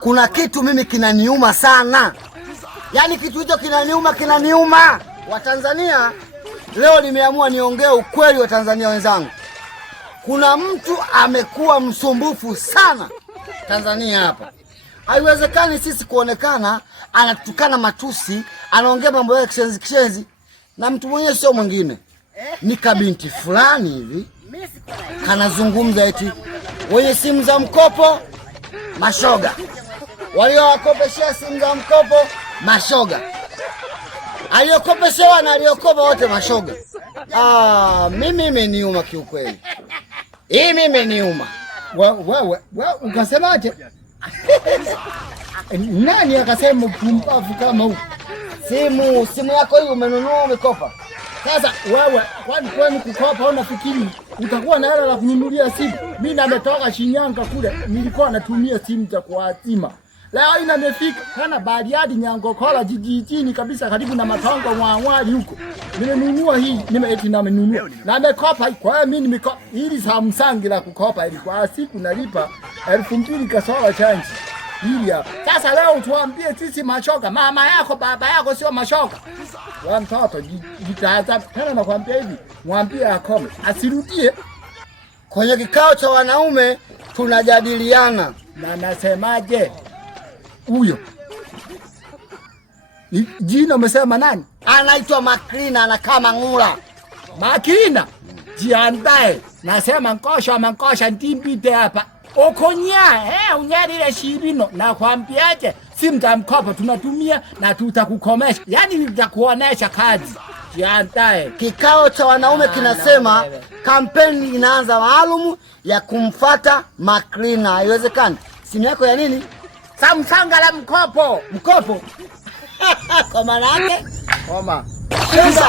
Kuna kitu mimi kinaniuma sana. Yaani kitu hicho kinaniuma. Watanzania, leo nimeamua niongee ukweli wa Tanzania wenzangu. Kuna mtu amekuwa msumbufu sana Tanzania hapa. Haiwezekani sisi kuonekana anatukana matusi, anaongea mambo ya kishenzi na mtu mwenyewe sio mwingine. Ni kabinti fulani hivi kanazungumza eti wenye simu za mkopo mashoga, waliowakopeshea simu za mkopo mashoga, aliyokopeshewa na aliyokopa wote mashoga. Mimi imeniuma kiukweli. Mimi imeniuma. Wewe ukasemaje? Nani akasema mpumbavu kama huyu? Simu yako hii umenunua umekopa. Sasa wewe kwani kukopa unafikiri utakuwa na hela la kununulia simu? Mimi nimetoka Shinyanga kule, nilikuwa natumia simu za kuazima. Leo inamefika kana Bariadi Nyangokola jijini kabisa karibu na Matongo Mwangwali huko. Nimenunua hii, nimenunua. Na nimekopa, kwa hiyo mimi nimekopa hili Samsung la kukopa ili kwa siku nalipa 2000 kasoro change. Hili hapa. Sasa leo tuambie sisi mashoga, mama yako baba yako sio mashoga. Wa mtoto jitaza tena nakwambia hivi, mwambie akome, asirudie. Kwenye kikao cha wanaume tunajadiliana. Na nasemaje? Huyo jina umesema nani? Anaitwa Makrina, anakaa Mang'ula. Makrina, jiandae. Nasema nkosha ntimpite hapa. Okonya, unyari ile shibino. Na kuambiaje, simu za mkopo tunatumia na tutakukomesha. Yaani nitakuonesha kazi. Jiandae. Kikao cha wanaume kinasema kampeni inaanza maalum ya kumfuata Makrina. Haiwezekani. Simu yako ya nini? Samsung la mkopo. Mkopo? Kwa maana yake? Koma. Shida.